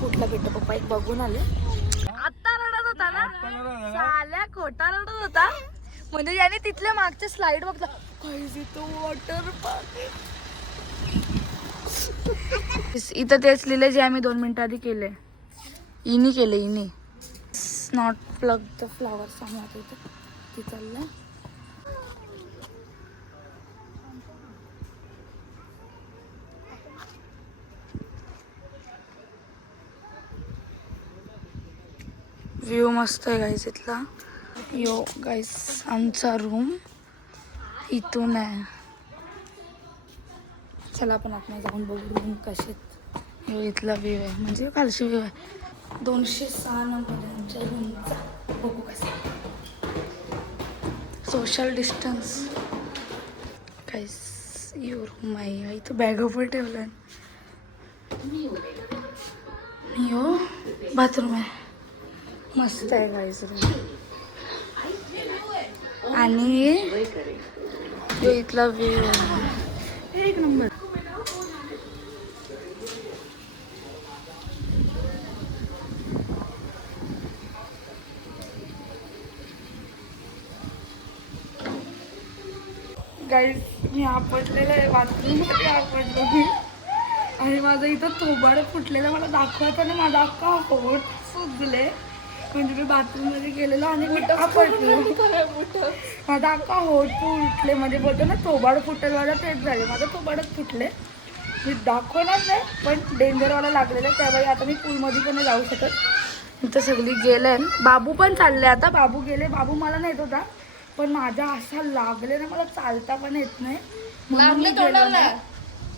कुठला भेटतो पप्पा एक बघून आले. आता रडत होता ना साल्या, खोटा रडत होता. म्हणजे याने तिथल्या मागच्या स्लाइड बघला काहीच तो वॉटर पार्क. इथं तेच लिहिले जे आम्ही 2 मिनिटं आधी केले. इनी केले इनी. नॉट प्लग द फ्लावर्स आम्ही आता इथं ती चाललंय. व्ह्यू मस्त आहे गाईस इथला. यो गाईस आमचा रूम इथून आहे. चला आपण आपण जाऊन बघू रूम कसेत. यो इथला व्ह्यू आहे म्हणजे खालची व्ह्यू आहे. 206 नंबर आमच्या रूमचा. बघू कसं सोशल डिस्टन्स. गाईस यो रूम आहे. इथं बॅग पण ठेवलं आहे. यो बाथरूम आहे. मस्त आहे गाईस रूम. आणि यो इथला व्ह्यू आहे एक नंबर. गाईस मी आपटलेलं आहे बाथरूम मध्ये आपटलो मी. आणि माझं इथं थोबाड फुटलेलं मला दाखवायचं ना. माझा अख्खा होट सुजले म्हणजे मी बाथरूम मध्ये गेलेलो आणि मी आपटलो. माझा अख्खा होट फुटले म्हणजे बोलतो ना थोबाड फुटेल माझा तेच झाले. माझं थोबाडच फुटले. मी दाखवणार नाही पण डेंजरवाला लागलेलं आहे. त्यावेळी आता मी पूलमध्ये पण नाही जाऊ शकत. इथं सगळी गेले. बाबू पण चालले आता. बाबू गेले. बाबू मला नाही येत होता पण माझ्या असा लागले ना मला चालता पण येत नाही.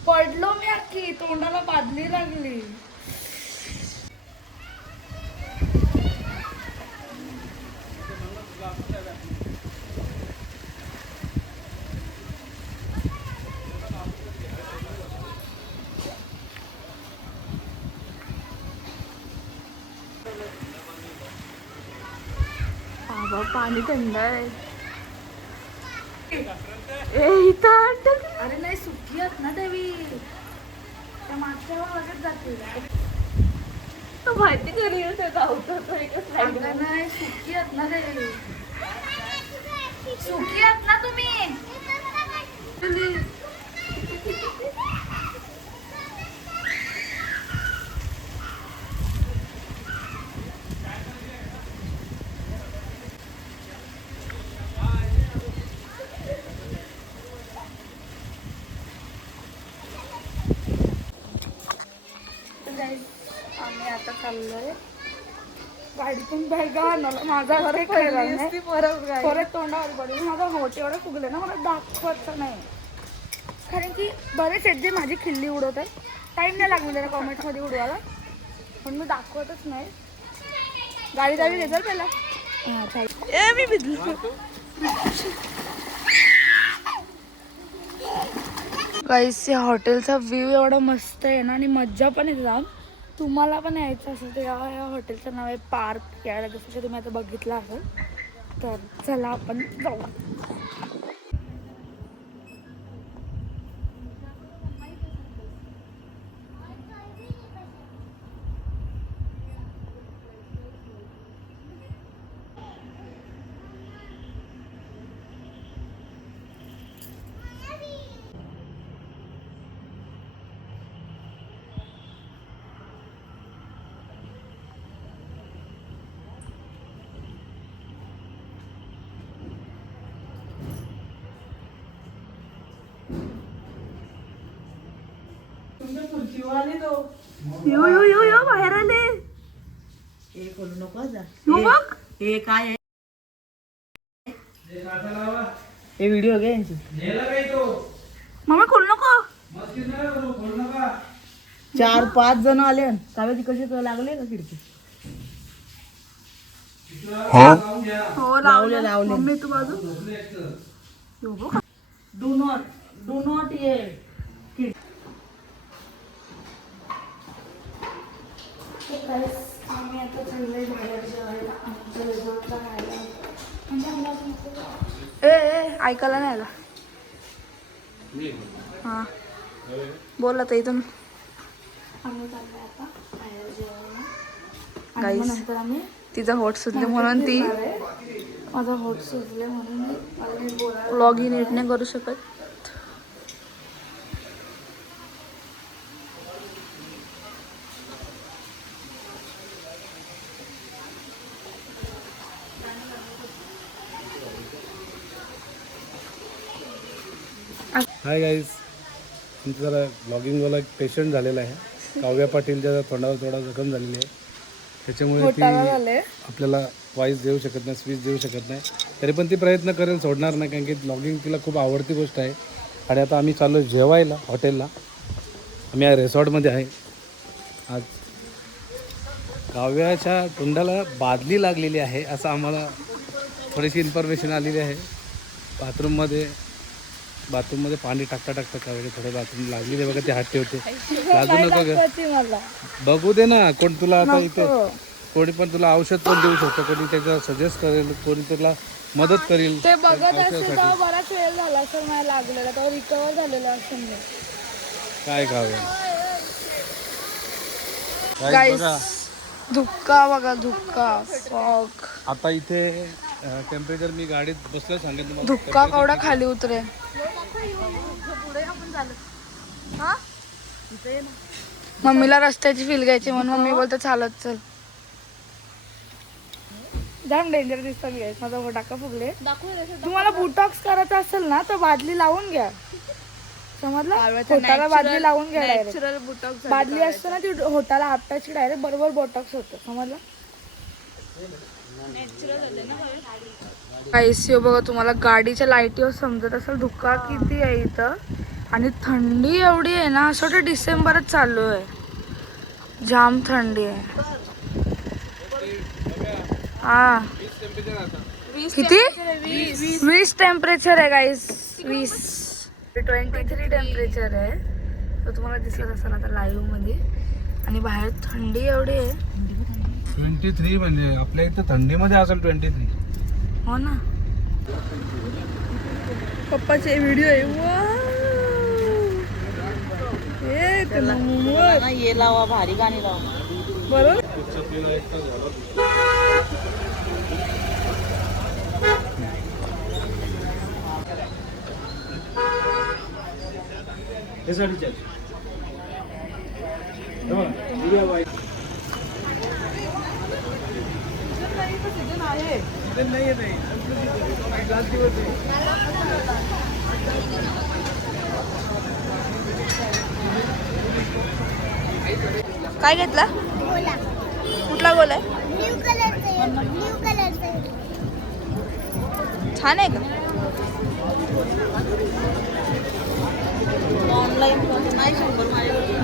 पडलो मी अख्खी. तोंडाला बादली लागली. बाबा पाणी थंड आहे. अरे नाही सुकी आहेत ना देवी. त्या मागच्या लगेच जाते. माहिती करी नाही सुकी आहेत ना देवी. सुकी आहेत ना तुम्ही. आम्ही आता चाललोय. गाडीतून बॅग आणायला माझा परत तोंडावर पडून माझा होट एवढं फुगले ना मला दाखवायचं नाही. कारण की बरेच आहेत जे माझी खिल्ली उडवतात. टाईम नाही लागला त्याला कॉमेंटमध्ये उडवायला पण मी दाखवतच नाही. गाडी दावी घेतात पहिला. हां चालेल. मी भिजलो. गाईस या हॉटेलचा व्ह्यू एवढा मस्त आहे ना आणि मज्जा पण येते जाऊन. तुम्हाला पण यायचं असेल तर या हॉटेलचं नाव आहे पार्क यायला. जसं की तुम्ही आता बघितलं असेल तर चला आपण जाऊ. यो यो यो यो बाहेर आले. खोलू नको जा. बघ हे काय आहे. हे व्हिडिओ घे यांची. मम्मी खोलू नको. 4-5 जण आले. काव्याची कशी लागले का खिडकी. हो लावले लावले. मम्मी तू बाजू. डू नॉट ये. आम्ही आता चाललोय बाहेर जेवायला. आमच्या रिझॉर्टला राहायला म्हणजे ऐकायला नाही आला. हां बोला तर इथून आम्ही चाललोय आता बाहेर जेवायला आणि Guys. मग नंतर आम्ही तिचा होट सुचले म्हणून ती फिरणार आहे. माझा होट सुजले म्हणून मला नीट बोलायला व्लॉग नीट नाही करू शकत. हाय गाईज, तुमचं जरा ब्लॉगिंगवाला एक पेशंट झालेला आहे. काव्या पाटील ज्या तोंडावर थोडा जखम झालेली आहे, त्याच्यामुळे ती घोटाळा झाले. आपल्याला वॉईस देऊ शकत नाही, स्पीच देऊ शकत नाही. तरी पण ती प्रयत्न करेल, सोडणार नाही, कारण की ब्लॉगिंग तिला खूप आवडती गोष्ट आहे. आणि आता आम्ही चाललो जेवायला हॉटेलला. आम्ही या रिसॉर्टमध्ये आहे. आज काव्याच्या तोंडाला बादली लागलेली आहे असं आम्हाला थोडीशी इन्फॉर्मेशन आलेली आहे. बाथरूममध्ये पाणी टाकता कावेरी थोडं बाथरूम लागलेली आहे बघा. ते हात ठेवते, लागू नको ग, मला बघू दे ना. कोण तुला आता इथे कोणी पण तुला औषध पण देऊ शकतो, कोणी त्याचं सजेस्ट करेल, कोणी तुला मदत करेल. ते बघत असेल तेव्हा बराच वेळ झाला असेल मला लागलेला, तेव्हा रिकवर झालेलं असेल मी. काय खावे गाईस धुक्का बघा, धुक्का फॉग. आता इथे टेम्परेचर मी गाडीत बसलं सांगेन तुम्हाला. धुक्का केवढा खाली उतरे. मम्मीला रस्त्याची फील घ्यायची म्हणून मम्मी बोलते चालत चल. जाम डेंजर दिसतात गाईस. माझा फटाका फुगले. तुम्हाला बुटॉक्स करायचं असेल ना तर बादली लावून घ्या, समजलं? होटाला बादली लावून घ्या डायरेक्ट. बादली असते ना ती होटाला आपटाची डायरेक्ट बरोबर बोटॉक्स होतं, समजलं? गाईस यो बघा, तुम्हाला गाडीच्या लाईटीवर समजत असेल धुक्का किती आहे इथं. आणि थंडी एवढी आहे ना, असं वाटतं डिसेंबरच चालू आहे. जाम थंडी आहे. हा किती 20 टेम्परेचर आहे गाईस. 23 टेम्परेचर आहे. तर तुम्हाला दिसत असेल आता लाईव्ह मध्ये. आणि बाहेर थंडी एवढी आहे. 23 म्हणजे आपल्या इथं थंडीमध्ये असेल 23. हो ना. पप्पाचे व्हिडिओ आहे. ये लावा, भारी गाणी लावा. बरोबर. काय घेतला? कुठला गोल आहे? छान आहे का? ऑनलाईन नाही 100 माझ्याकडे.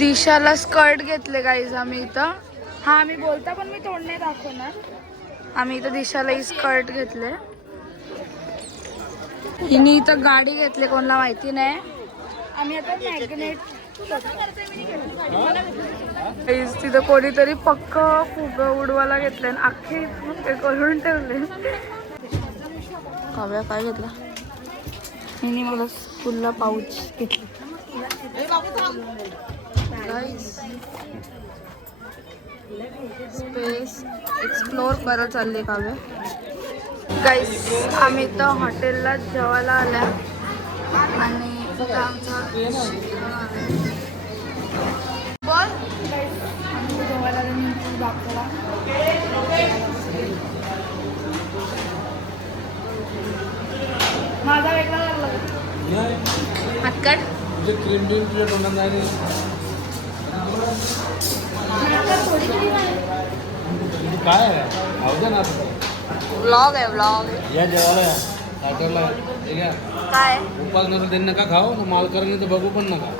दिशाला स्कर्ट घेतले गाईज आम्ही इथं. हा मी बोलता पण मी तोंड नाही दाखवणार. आम्ही इथं दिशाला ही स्कर्ट घेतले. हिने इथं गाडी घेतली, कोणाला माहिती नाही. आम्ही आता मॅग्नेट गाईज तिथं कोणीतरी पक्क फुग उडवायला घेतले आणि अख्खे फुगे करून ठेवले. काव्या काय घेतला? हिने मला स्कूलला पाऊच घेतली. स्पेस एक्सप्लोर करत चालले काव्या. गाईस आम्ही तर हॉटेलला जेवायला आल्या आणि आमचा बोल जेवायला दाखवला. माझा वेगळा लागला. हातकट तुझे क्रीम बीम तुझ्या तोंडात नाही. काय आहे ना व्लॉग आहे व्लॉग. या जेवायला या स्टार्टरला ठीक आहे. काय उपास नका त्यांनी नका खाऊ, माल करून तर बघू पण नका.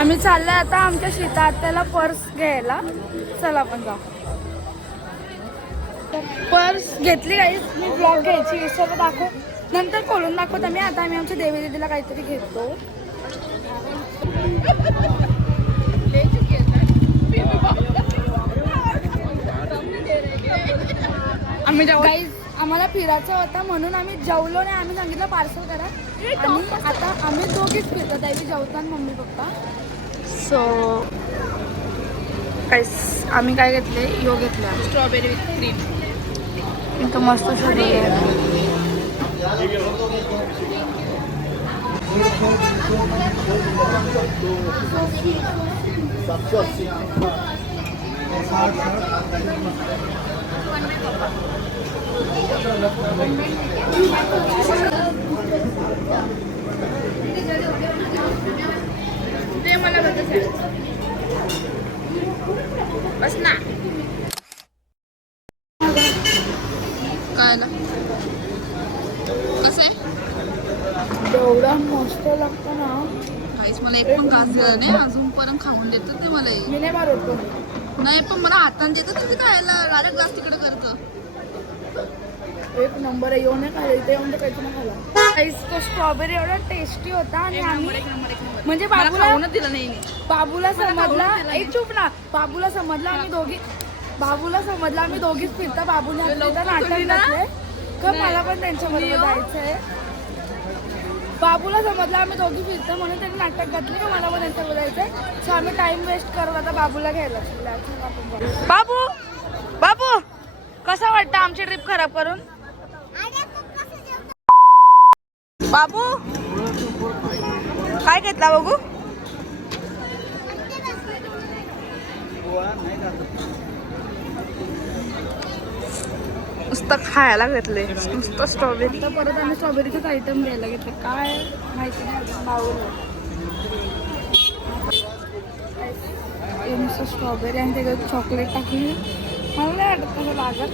आम्ही चाललोय आता आमच्या सीता आत्याला पर्स घ्यायला. चला आपण जाऊ. पर्स घेतली गाईस. मी ब्लॉग घ्यायची विसरलं, दाखव नंतर खोलून दाखवत आम्ही. आता आम्ही आमच्या देवी दीदीला काहीतरी घेतो. आम्ही गाईस आम्हाला फिरायचं होता म्हणून आम्ही जेवलो नाही. आम्ही सांगितलं पार्सल करा आणि आता आम्ही दोघीच फिरतात. देवी जेवतो आणि मम्मी पप्पा. सो गाईस आम्ही काय घेतले, यो घेतला स्ट्रॉबेरी विथ क्रीम. इथं मस्त सगळं ते मला बस ना. काय कसं आहे? एवढा मस्त लागतं ना. काहीच मला एक पण घास दिला नाही अजून पर्यंत. खाऊन देतात ते मला. मी नाही मारत नाही पण मला हाताने देतात ते खायला. डायरेक्ट ग्लास तिकडे करतं. एक नंबर आहे. येऊन खायला इथे येऊन तर काहीच नाही खाला. तो स्ट्रॉबेरी एवढा टेस्टी होता आणि आम्ही म्हणजे दिलं नाही. बाबूला समजला. एक चूप ना. बाबूला समजला आम्ही दोघीच फिरता. बाबूने आपल्याला नाटक घातलंय का मला पण त्यांच्याबरोबर जायचंय. बाबूला समजला आम्ही दोघी फिरतो म्हणून त्यांनी नाटक घातले का मला पण त्यांच्याबरोबर जायचंय. सो आम्ही टाइम वेस्ट करत आता बाबूला घ्यायला. बाबू बाबू कसं वाटतं आमची ट्रिप खराब करून? बाबू काय घेतला बघू? नुसतं खायला घेतले. नुसतं स्ट्रॉबेरी. तर परत आम्ही स्ट्रॉबेरीचेच आयटम घ्यायला घेतले. काय माहिती नाही. बाऊला नुसतं स्ट्रॉबेरी आणि त्याच्यात चॉकलेट टाकली. मला नाही वाटत कसं लागत.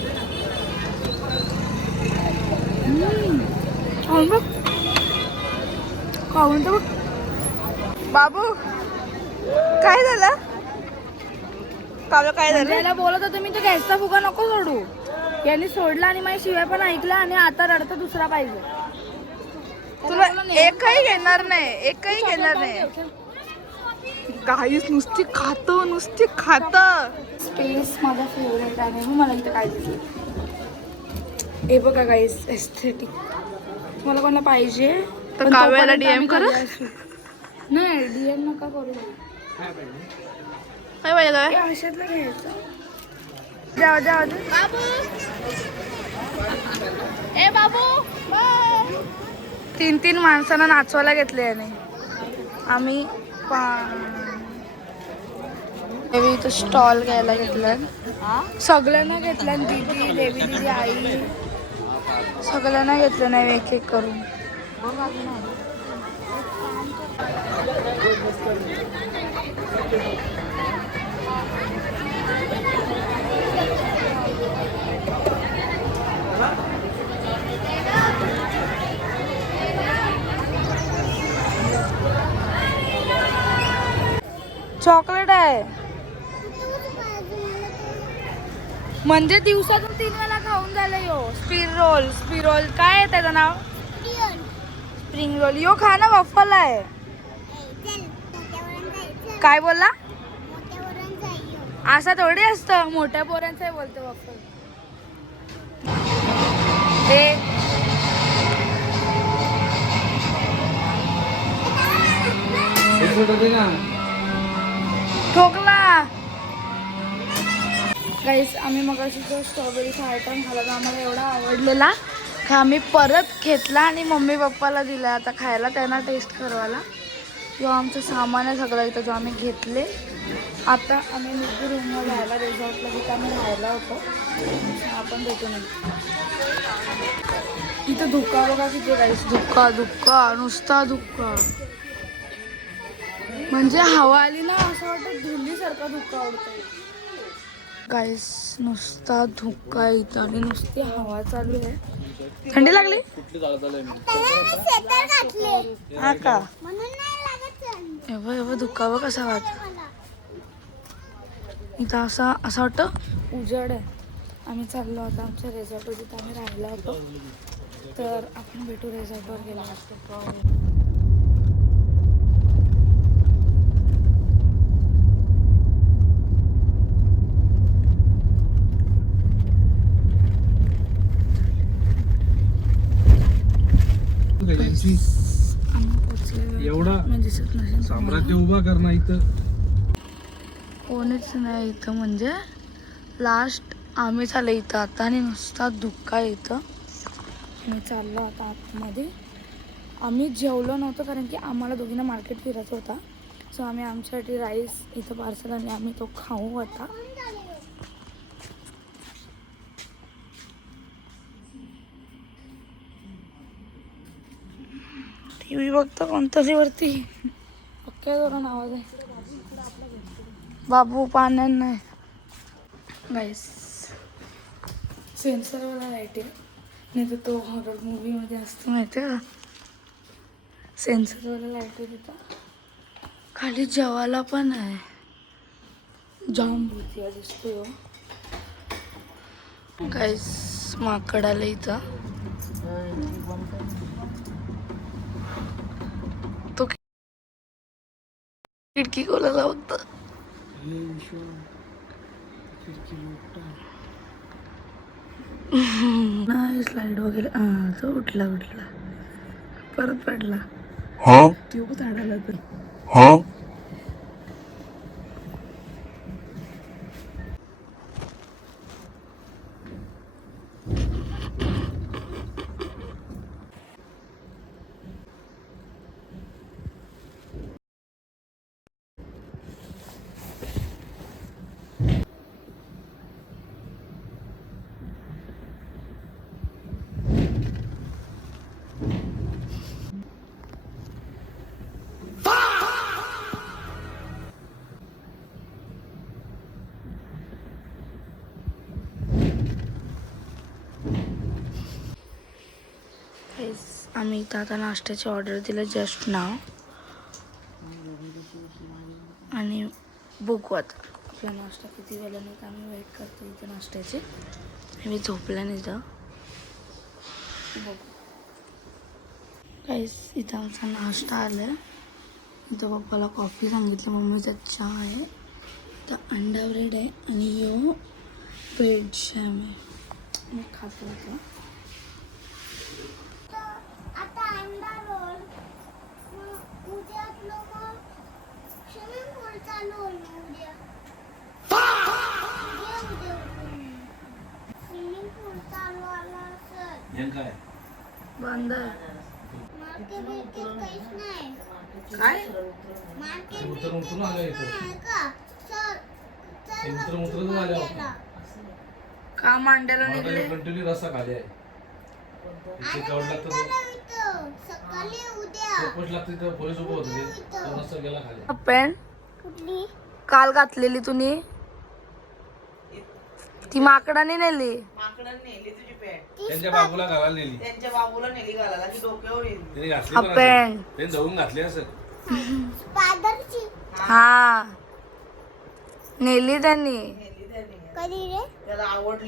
खाऊन तर बघ. बाबू काय झालं? काय झालं? याला बोलत होतं मी तर गॅसचा फुगा नको सोडू. यांनी सोडला आणि माझ्या शिवाय पण ऐकला आणि आता रडतं दुसरा पाहिजे. तुला एकही घेणार नाही. काहीच नुसती खात. स्पेस माझा फेवरेट आहे. मला इथं काय दिसलं हे बघा गाईस. एस्थेटिक तुम्हाला कोणाला पाहिजे तर काव्याला DM करा. नाही DM नका करू. काय पाहिजे अशातलं घ्यायचं. जाऊ बाबू. 3 माणसांना नाचवायला घेतले याने. आम्ही इथं स्टॉल घ्यायला घेतला. सगळ्यांना घेतला. दीदी देवी दीदी आई सगळ्यांना घेतलं नाही एक एक करून. चॉकलेट आहे म्हणजे दिवसातून 3 वेळा खाऊन झालं. यो स्पिरोल काय आहे त्याचं नाव? Spring roll. यो खा ना. वफल आहे. काय बोलला? असं थोडी असतं. मोठ्या पोरांचं आहे बोलतो वफल. ठोकला. गाईस आम्ही मगाशी जो स्ट्रॉबेरीचा आयटम खाला तर आम्हाला एवढा आवडलेला का आम्ही परत घेतला आणि मम्मी पप्पाला दिला आता खायला. त्यांना टेस्ट करवायला. किंवा आमचं सामान आहे सगळं इथं जो आम्ही घेतले. आता आम्ही निघू रूमला जायला. रिसॉर्टला जिथं आम्ही राहायला होतो आपण भेटू नये. इथं धुका बघा किती गाईस. धुका नुसता धुका. म्हणजे हवा आली ना असं वाटतं धुंदीसारखा धुका आवडतो गाईस. नुसता धुका इथं आणि नुसती हवा चालू आहे. थंडी लागली हा का? एवढं एवढं दुखावं कसा वाट इथं असं वाटतं उजड आहे. आम्ही चाललो आता आमच्या रिसॉर्टवर जिथं आम्ही राहिलो होतो. तर आपण भेटू रिसॉर्टवर गेलो असतो. एवढा दिसत नसेल साम्राज्य उभा करणं इथं कोणीच नाही इथं. म्हणजे लास्ट आम्ही चाललो इथं आता आणि नुसता धुक्का इथं. आम्ही चाललो आता आतमध्ये. आम्ही जेवलो नव्हतं कारण की आम्हाला दोघींना मार्केट फिरायचं होता. सो आम्ही आमच्यासाठी राईस इथं पार्सल आणि आम्ही तो खाऊ आता. टी व्ही बघतो कोणतरी वरती. पक्क्या जोरानं आवाज आहे. बाबू पाण्यात नाही गाईस. सेन्सरवाला लाईट आहे. नाही तर तो हॉरर मूवीमध्ये असतो माहिती आहे का. सेन्सरवाला लाईट आहे तिथं. खाली जेवायला पण आहे. जाम भूतिया दिसतो गाईस. माकड आलं इथं. तो खिडकी खोलायला होता. नाही स्लाइड वगैरे. तो उठला परत पडला. ट्यूब झाडाला तर आम्ही इथं आता नाश्त्याची ऑर्डर दिलं जस्ट नाव. आणि बघू आता आपला नाश्ता किती वेळा नाही तर आम्ही वेट करतो इथं नाश्त्याचे. मी झोपल्या नाही तर बघू काहीच. इथं आमचा नाश्ता आला आहे. इथं पप्पाला कॉफी सांगितली. मम्मीचा चहा आहे. तर अंडा ब्रेड आहे आणि यो ब्रेड जॅम आहे. मी खातो होतो. बंद आहे काय. का मांड्याला निघले. कंटिन्यू रस्ता खाली आहे. पॅन्ट काल घातलेली तुम्ही ती माकडाने नेली. त्यांच्या बाबूला घालायला नेली. पॅन्ट जाऊन घातली असं. हा नेली त्यांनी.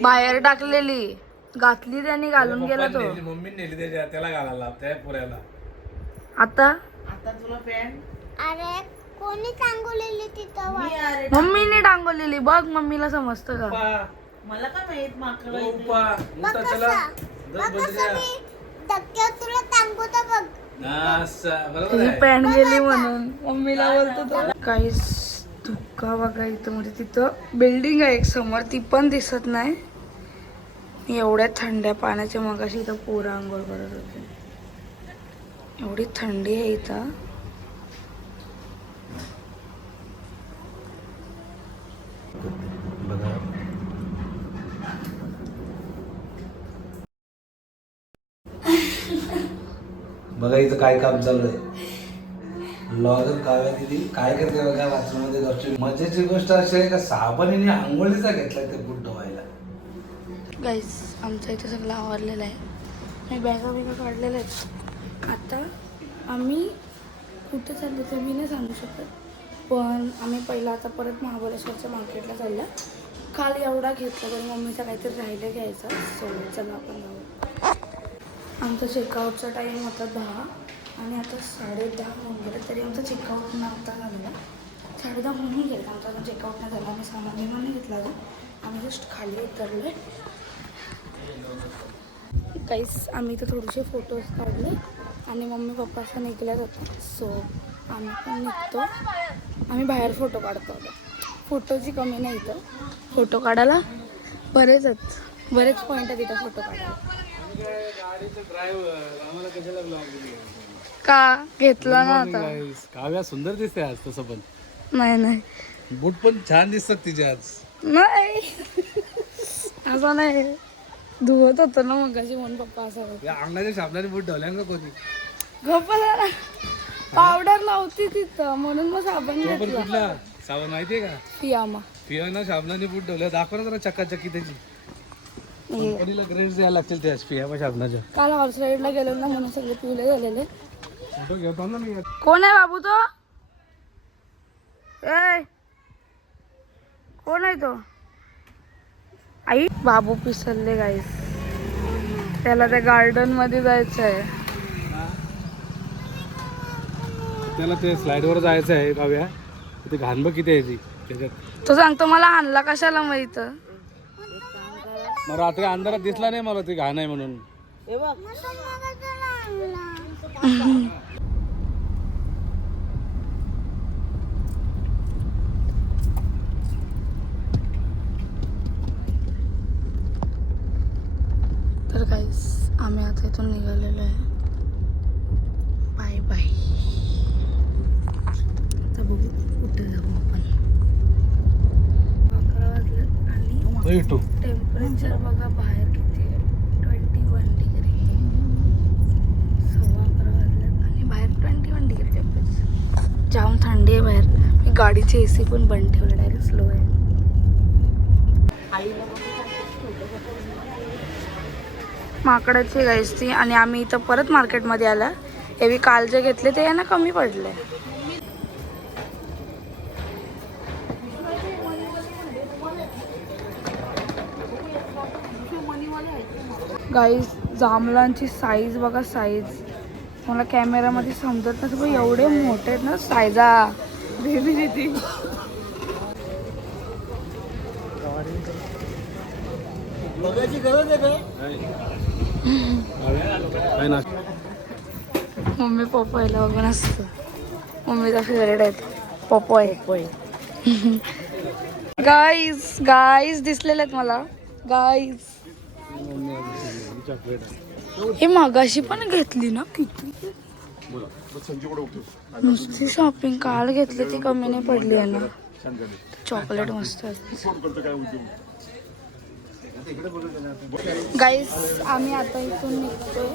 बाहेर टाकलेली घातली त्यांनी. घालून गेला तो. मम्मी नेली त्याला घालायला त्या पुऱ्याला. आता तुला पॅन्ट अरे कोणी टांगवलेली तिथं मम्मीने टांगवलेली. बघ मम्मीला समजतं का. मला काय माहित माकड धक्क्यात तुला टांगवता बघ. तुझी पॅन्ट गेली म्हणून मम्मीला बोलतो तो. काहीच धुक्का बघा इथं. म्हणजे तिथं बिल्डिंग आहे एक समोर ती पण दिसत नाही. एवढ्या थंड्या पाण्याच्या मगाशी इथं पोरं आंघोळ करत होते. एवढी थंडी आहे इथं. बघा इथं काय काम चाललंय. लॉगर काव्या दिदी काय करते बघा बाथरूम मध्ये गपचूप. मजेची गोष्ट अशी आहे का साबणीने आंघोळीचा घेतलाय ते बुट धुवायला. गाईस आमचं इथं सगळं आवरलेलं आहे. मी बॅगा बिगा काढलेल्या आहेत. आता आम्ही कुठे चालले ते मी नाही सांगू शकत. पण आम्ही पहिला आता परत महाबळेश्वरच्या मार्केटला चालल्या. काल एवढा घेतला पण मम्मीचा काहीतरी राहिलं घ्यायचं. सो चला आपण जाऊ. आमचा चेकआउटचा टाईम होता 10 आणि आता 10:30 होऊन गेले. तरी आमचा चेकआउट नव्हता झालेला. 10:30 होऊन गेले आमचा अजून चेकआउट नाही झाला. आम्ही सामान बिमान नाही घेतला अजून. आम्ही जस्ट खाली उतरलो काहीच. आम्ही तर थोडेसे फोटोज काढले आणि मम्मी पप्पा असं निघल्यात होता. सो आम्ही पण निघतो. आम्ही बाहेर फोटो काढतो आता. फोटोची कमी नाही इथं. फोटो काढायला बरेच पॉईंट आहेत इथं फोटो काढायला. का घेतला ना आता. काव्या सुंदर दिसते आज तसं पण. नाही बूट पण छान दिसतात तिचे आज. नाही असं नाही. धुवत होतं ना मग अशी म्हणून पप्पा असं होतं. या अंगणाच्या साबणाने बूट ठेवल्या का कोणी? गप्पा ना पावडर नव्हती तिथं म्हणून मग साबण तो पण घेतला. कुठला साबण माहितीये का? फियामा. फियाना साबणाने बूट ठेवल्या. दाखव ना जरा चकाचकी त्याची. कंपनीला ग्रेड्स द्यायला लागतील त्या फियामा साबणाच्या. काल हॉर्स राईडला गेलो ना म्हणून सगळे पिवले झालेले. फोटो घेतो ना मी. कोण आहे बाबू तो? ए कोण आहे तो? आई बाबू पिसलले गाईस. त्याला त्या गार्डन मध्ये जायचं आहे. त्याला ते स्लाइड वर जायचं आहे काव्या. ते घाण बघ किती आहे ती त्याच्यात. तो सांगतो मला आणला कशाला माहित. मग रात्री अंधारात दिसला नाही मला ते घाण आहे म्हणून. हे बघ तर गाईस आम्ही आता इथून निघालेलो आहे. Bye bye. आता बघू कुठे जाऊ आपण. 11 वाजलेत आणि टेम्परेचर बघा बाहेर किती आहे. 21 डिग्री. 11:15 वाजलेत आणि बाहेर 21 डिग्री टेम्परेचर. जाम थंडी आहे बाहेर. मी गाडीची AC पण बंद ठेवली. डायरेक्ट स्लो आहे. माकडाची गाईस ती. आणि आम्ही इथं परत मार्केटमध्ये आला. हे काल जे घेतले ते ना कमी पडले. गाईस जांभळांची साईज बघा. साईज मला कॅमेरामध्ये समजत नाही पण एवढे मोठे आहेत ना साईजा. बेबी ती बघायची गरज आहे का? मम्मी पप्पायला बघून असतं. मम्मीचा फेवरेट आहे पप्पाय. गाईज दिसलेले आहेत मला. गाईज हे मगाशी पण घेतली ना किती. नुसती शॉपिंग काल घेतली ती कमी नाही पडली आहे ना. चॉकलेट मस्त असते. गाईस आम्ही आता इथून निघतोय.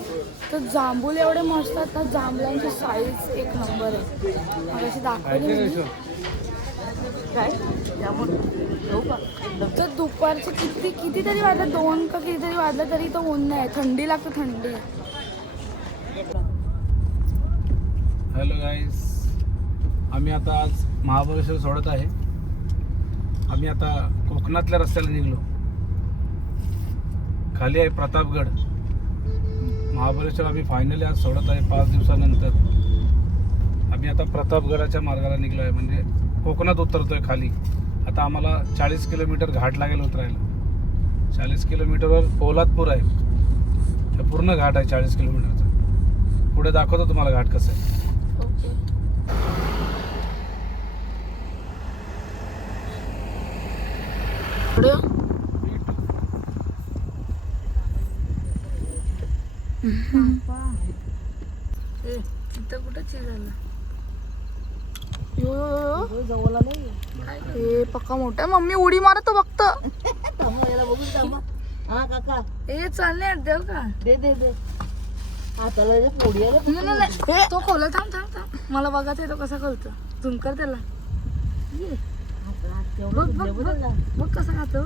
तर जांभूल एवढे मस्त आहेत. जांभळांची साईज एक नंबर आहे. मला अशी दाखवली मी. काय तर दुपारचे कितीतरी वाजलं 2 का कितीतरी वाजलं तरी तो ऊन नाही. थंडी लागते थंडी. हॅलो गाईस. आम्ही आता आज महाबळेश्वर सोडत आहे. आम्ही आता कोकणातल्या रस्त्याला निघलो. खाली आहे प्रतापगड. महाबळेश्वर आम्ही फायनली आज सोडत आहे 5 दिवसानंतर. आम्ही आता प्रतापगडाच्या मार्गाला निघलो आहे. म्हणजे कोकणात उतरतोय खाली. आता आम्हाला 40 किलोमीटर घाट लागेल उतरायला. 40 किलोमीटरवर पोलादपूर आहे. हे पूर्ण घाट आहे 40 किलोमीटरचा. पुढे दाखवतो तुम्हाला घाट कसं आहे. तिथं कुठं झालं. जवळला नाही. हे पक्का मोठा. मम्मी उडी मारतो बघत. हा काका हे चालले देव का. दे दे दे हाताला जे पोळी आहे ना. नाही तो खोल. थांब थांब थांब. मला बघायचं तो कसा खोलतो. झूम कर त्याला. बघ बघ बघ बघ कसा खातो.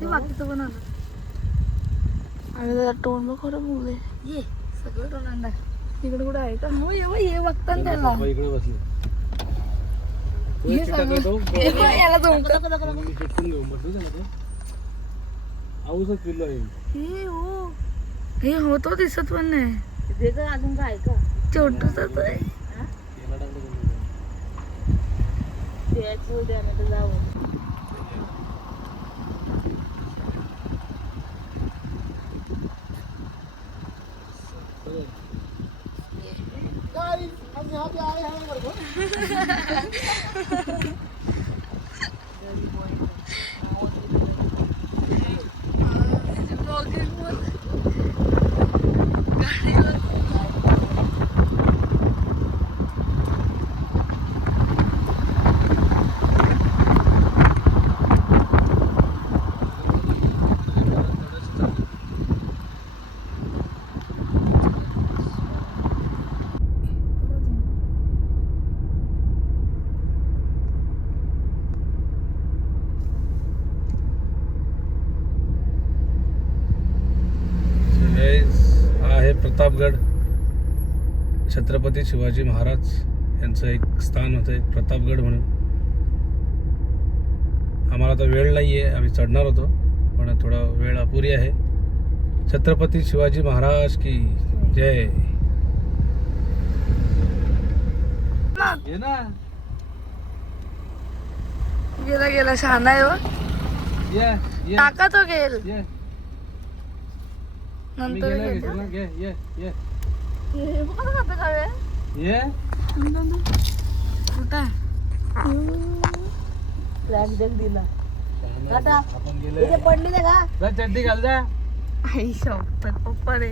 ते बाकीचं पण आलं. आणि जरा तोंड बघ खरं मुले. ये सगळं तोंड आणणार. इकडे कुठे आहे का हो ये बघता ना त्याला पप्पा इकडे बसले. हे बघ, याला जमतं. मी चिटकून घेऊन बसलो त्याला ते. आऊसच पिल्लो आहे. हे होतो दिसत पण नाही अजून काय का छोटूच आहे याला टाकलं कोणी. जाऊ हा आहे प्रतापगड. छत्रपती शिवाजी महाराज यांचं एक स्थान होतं, एक प्रतापगड म्हणून. आम्हाला आता वेळ नाही आहे, आम्ही चढणार होतो पण थोडा वेळ अपुरी आहे. छत्रपती शिवाजी महाराज की जय. ये ना गेला गेला शहाणा आहे हो. ये ये टाका तो गेल ये. आम्ही नंतर गेलो, गेल. घेतो ना. ये ये ये हे बघ कसं खातं का रे? ये. कुठं आहे? ट्रॅक जग दिला आपण गेले. पडली का जा चड्डी घाल जा. आई शपथ पप्पा रे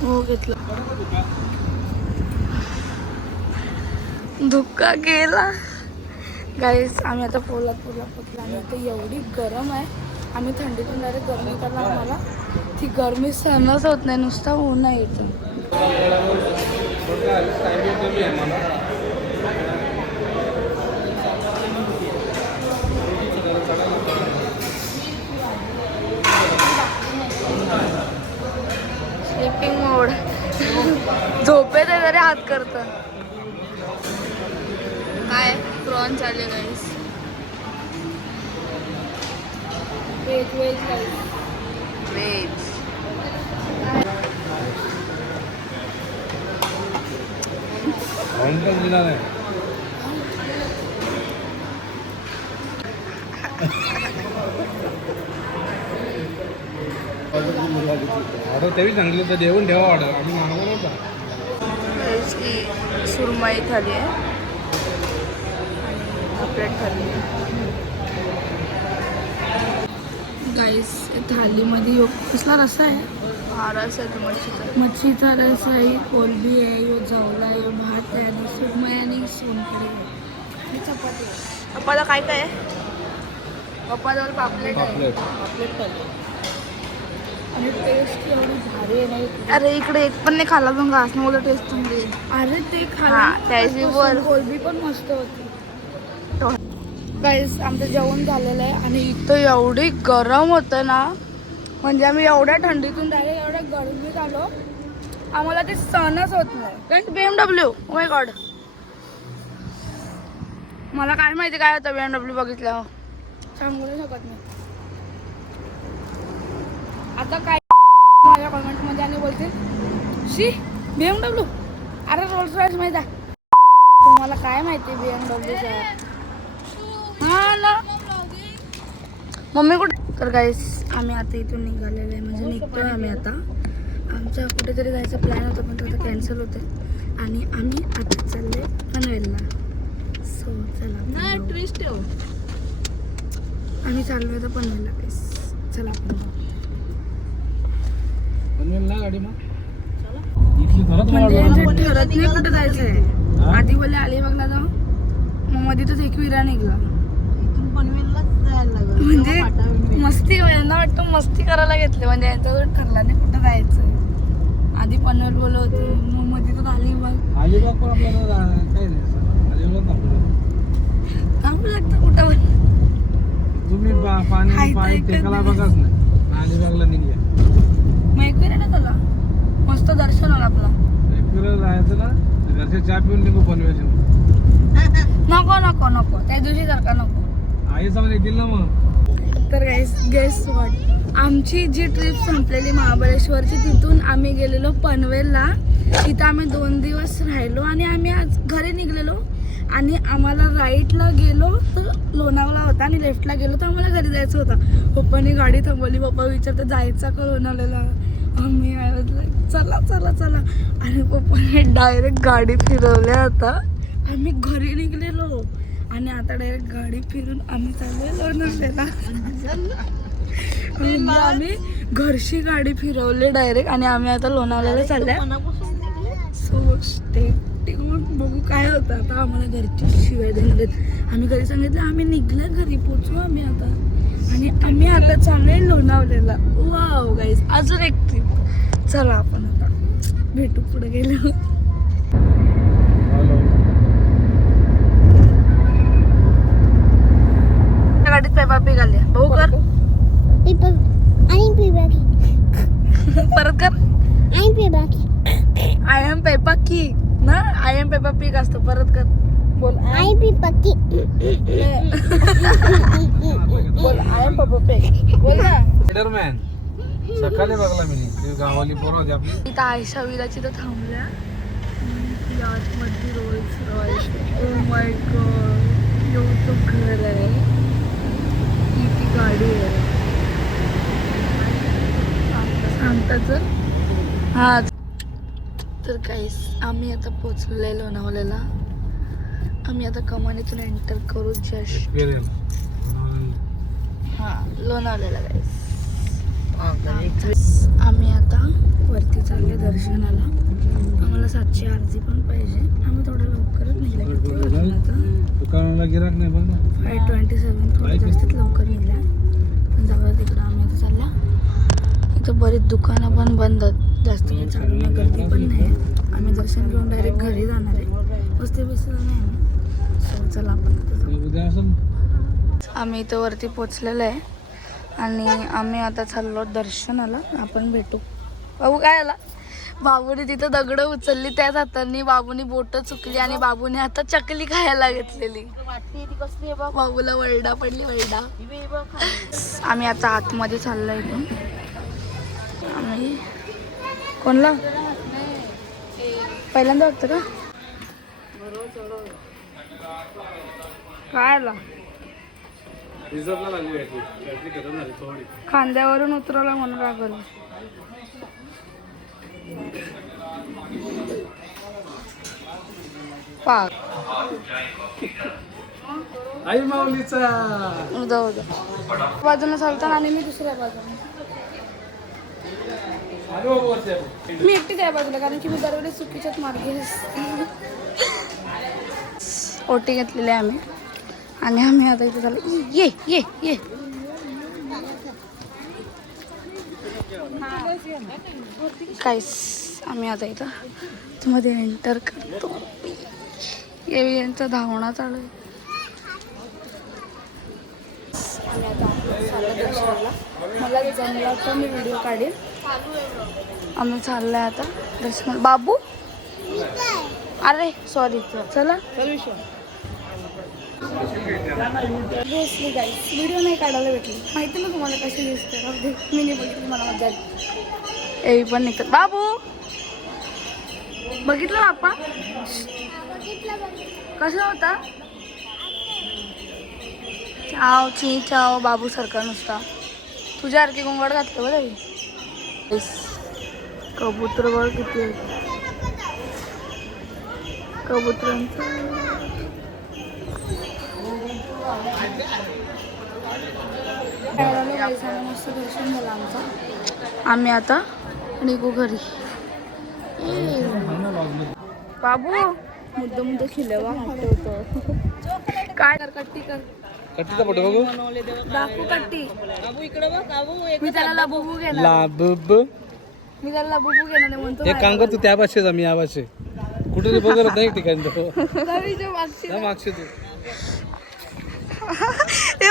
हो घेतलं. धुक्का गेला गाईस. आम्ही आता कोल्हापूरला पोचलो आणि इथे एवढी गरम आहे. आम्ही थंडीतून डायरेक्ट गरमी करणार. आम्हाला ती गरमी सहनच होत नाही, नुसता ऊन आहे इथं. स्लीपिंग मोड. झोपेत आहे तरी हात करतं. काय प्रॉन चालले गाईस. वेज खाऊन पण दिला नाही. ऑर्डर तेही सांगितलं तर देऊन ठेवा ऑर्डर. आम्ही मागवलं नव्हता. व्हेज की सुरमई थाली आहे, प्लेट थाली आहे. गाईस थालीमध्ये कसला रस्सा आहे? हा रस आहे मच्छीचा रस आहे, कोलबी आहे, यो जावला आहे, यो भात आहे आणि सुरमई आणि सोनकढी आहे आणि चपाती आहे. पप्पाला काय काय आहे? पप्पाजवळ पापलेट आहे. पापलेट थाली आणि टेस्ट एवढी भारी आहे नाही. अरे इकडे एक पण नाही खाल्ला पण घास नव्हतं टेस्ट चांगली. अरे ते त्याची वर कोलबी पण मस्त होती. गाईस आमचं जेवण झालेलं आहे आणि इथं एवढी गरम होतं ना, म्हणजे आम्ही एवढ्या थंडीतून डायरेक्ट एवढ्या गरमीत आलो, आम्हाला ते सहनच होत नाही. कारण BMW ओ माय गॉड. मला काय माहिती काय होतं BMW बघितलं, सांगू नाही शकत नाही. आता काय माझ्या कमेंटमध्ये आणि बोलतील शी BMW, अरे रोल्स रॉयस माहिती आहे तुम्हाला, काय माहिती BMWचं. हा ना मम्मी कुठे. तर गाईस आम्ही आता इथून निघालेलो आहे, म्हणजे निघतोय आम्ही आता. आमचा कुठेतरी जायचा प्लॅन होता पण तो आता कॅन्सल होतं आणि आम्ही आता चाललोय पनवेलला. सो चला ट्विस्ट ठेव. आम्ही चाललोय आता पनवेलला गाईस. चला आपण पनवेलला गाडी मग म्हणजे यांचं ठरत नाही कुठं जायचं आहे. आधी बोलले अलिबागला जाऊ, मग मध्ये तर एकविरा निघला. इथून पनवेललाच जायला लागलं. म्हणजे मस्ती यांना वाटतं मस्ती करायला घेतली, म्हणजे यांच्याजवळ ठरला नाही कुठं जायचं. आधी पनवेल बोलत होती, मग मध्ये तर अलिबाग. अलिबाग पण आपल्याला काही नाही अलिबाग थांबू लागतं कुठं पण. तुम्ही पाणी पाणी टेकाला बघाच नाही अलिबागला निघल्या मग एक ना त्याला मस्त दर्शन होईल आपला. एकविरा जायचं ना घरचे चहा पिऊन निघू पनवेलचे नको नको नको त्या दिवशी जर का नको. आई सांगून येतील ना मग. तर गेस व्हॉट, आमची जी ट्रिप संपलेली महाबळेश्वरची तिथून आम्ही गेलेलो पनवेलला. तिथं आम्ही 2 दिवस राहिलो आणि आम्ही आज घरी निघलेलो आणि आम्हाला राईटला गेलो तर लोणावळा होता आणि लेफ्टला गेलो तर आम्हाला घरी जायचं होतं. पप्पाने गाडी थांबवली. पप्पा विचारते जायचा का लोणावळ्याला. आम्ही चला चला चला आणि पप्पाने डायरेक्ट गाडी फिरवल्या. आता आम्ही घरी निघलेलो आणि आता डायरेक्ट गाडी फिरून आम्ही चाललोय लोणावळ्याला. आम्ही घरची गाडी फिरवली डायरेक्ट आणि आम्ही आता लोणावळ्याला चाललोय. सो स्टे ट्यून, बघू काय होतं. आता आम्हाला घरची शिवाय देणार आहेत. आम्ही घरी सांगितलं आम्ही निघलं घरी पोचू आम्ही आता आणि आम्ही आता चाललोय लोणावळ्याला. वाव गाईज, अजून एक ट्रिप. चला आपण आता भेटू पुढे गेलो. गाडीत पेपा पिघाले भाऊ कर परत कर. आय एम पेपा की ना, आय एम पेपा पिक असतं. परत कर. बोल बोल आय एम पेपा पिक. बोल ना. स्पायडरमॅन सकाळी बघला मी गावाली पोरं होती आपली. इथं आयशा विलाची तर थांबल्या. याचमध्ये Rolls Royce. Oh my God, एवढं घर आहे. किती गाडी आहे सांगताच. हा तर काहीच आम्ही आता पोचलेलो आहे लोणावळ्याला. आम्ही आता कमानीतून एंटर करू जस्ट. हां लोणावळ्याला गाईस. आम्ही आता वरती चालले दर्शनाला. आम्हाला 7ची आरती पण पाहिजे. आम्ही थोडं लवकरच निघले. किती वाजले आता? दुकानाला गिराक नाही बघ ना. 5:27. थोडं जास्तच लवकर निघल्या. पण जाऊया तिकडं आम्ही आता चालला. इथं बरीच दुकानं पण बंद आहेत. जास्त काही चालू नाही, गर्दी पण नाही. आम्ही दर्शन घेऊन डायरेक्ट घरी जाणार आहे. बसते नाही. सो चला आपण उद्या असं आम्ही इथं वरती पोचलेलो आहे आणि आम्ही आता चाललो दर्शनाला. आपण भेटू. बाबू काय आला? बाबूने तिथं दगड उचलली त्याच हाताने. बाबूने बोट चुकली आणि बाबूने आता चकली खायला घेतलेली. बाबूला वरडा पडली वरडा. आम्ही आता आतमध्ये चाललो इथून. आम्ही कोणला पहिल्यांदा बघतं का काय आला? खांद्यावरून उतरवलं म्हणून रागवलं. पाक आई माऊलीचा उदा बाजूने चालताना आणि मी दुसऱ्या बाजूने. मी एकटी त्या बाजूला कारण की मी दरवेळेस चुकीच्याच मार्गे ओटी घेतलेली आहे आम्ही आणि आम्ही आता इथे झालं. ये ये ये काहीच आम्ही आता इथं मध्ये एंटर करतो. यांचा धावणा चालू आहे. मला जमला तर मी व्हिडिओ काढेल. आम्ही चाललोय आता दर्शन. बाबू अरे सॉरी चला व्हिडिओ नाही काढायला भेटली. माहिती ना तुम्हाला कशी दिसते. मी नाही बघितली, मला मजा आली. एवी पण निघतात. बाबू बघितलं बाप्पा कसं होता? चाव ची चाव बाबू सारखा नुसता. तुझ्यासारखी गोंगड घातलं बरं. कबूतर बघ किती आहे. कबुतरांचं मस्त दर्शन झालं आमचं. आम्ही आता निघू घरी. बाबू मुद्दा खिलवा होतं. काय कर कट्टी कर. कट्टीचा फोटो बघू. दाखवू कट्टी. मी त्याला लबू घेणार. लाबब मी त्याला बुबू घेणार नाही म्हणतो. एक काम कर, तू त्या भाषेत जा, मी या भाषेत. कुठे ते बघत नाही एक ठिकाणी तो. रवीच्या मागची जा मागचे तू.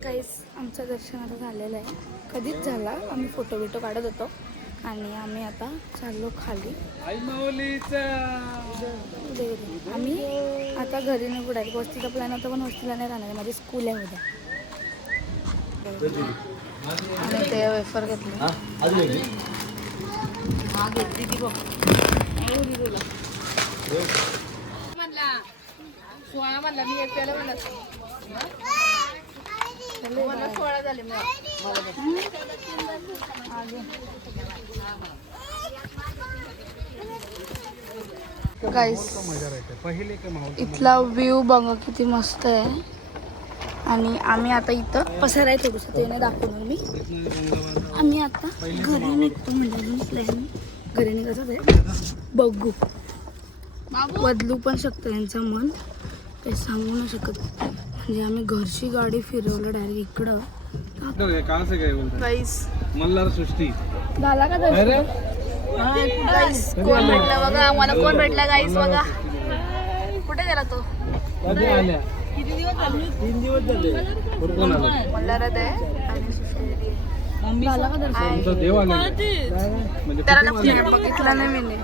काहीच आमचं दर्शन आता झालेलं आहे. कधीच झाला. आम्ही फोटो बिटो काढत होतो आणि आम्ही आता चाललो खाली. आम्ही आता घरी नाही पुढे वस्तीचा प्लॅन होता पण वस्तीला नाही राहणार. माझी स्कूल आहे उद्या. आणि ते वेफर घेतले. गाईस इथला व्ह्यू बघा किती मस्त आहे. आणि आम्ही आता इथं पसार आहे थोडंसं ते नाही दाखवणार मी. आम्ही आता घरी निघतो म्हणजे प्लॅन घरी निघायचं आहे. बघू बदलू पण शकतो यांचं मन, ते सांगू नाही शकत. म्हणजे आम्ही घरची गाडी फिरवलं डायरेक्ट इकडं. गाईस मल्हार सृष्टी झाला का दर्शन? गाईस कोण भेटला बघा आम्हाला, कोण भेटला गाईस बघा. कुठे गेला तो? मल्हारात आहे आणि सुष्टी. झाला का दर्शन? त्याला बघितला नाही मी.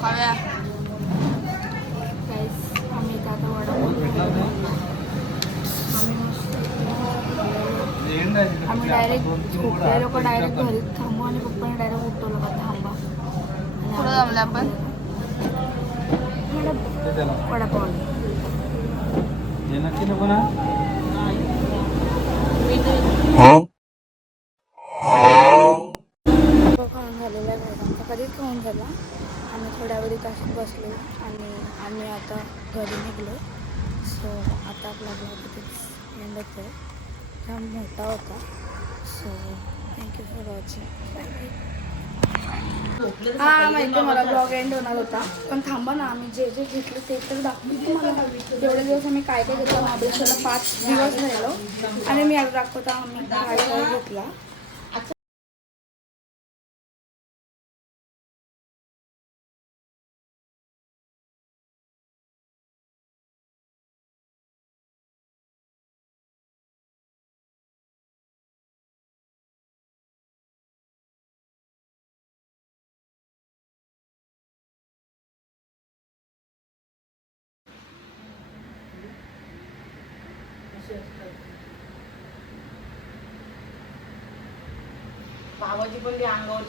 खाऊया. Guys, आम्ही इथं आता वडापाव आम्ही डायरेक्ट झोपले लोक डायरेक्ट घरी थांबू आणि पप्पाने डायरेक्ट उठवलं का थांबा. पुढं जमलं आपण वडापाव खाऊन झालेला आहे भाज्यांचा कधीच खाऊन झाला. आम्ही थोड्या वेळी तासात बसलो आणि आम्ही आता घरी निघलो. सो आता आपला ब्लॉग इथेच एंड होतो. जाम मोठा होता. So thank you for watching. हां माहिती आहे मला ब्लॉग एंड होणार होता पण थांबा ना. आम्ही जे जे घेतलं ते तर दाखवते तुम्हाला. एवढे दिवस आम्ही काय काय घेतलं. महाबळेश्वरला 5 दिवस राहिलो आणि मी आज दाखवता आम्ही काय काय घेतला. भावाची पण अंगावरची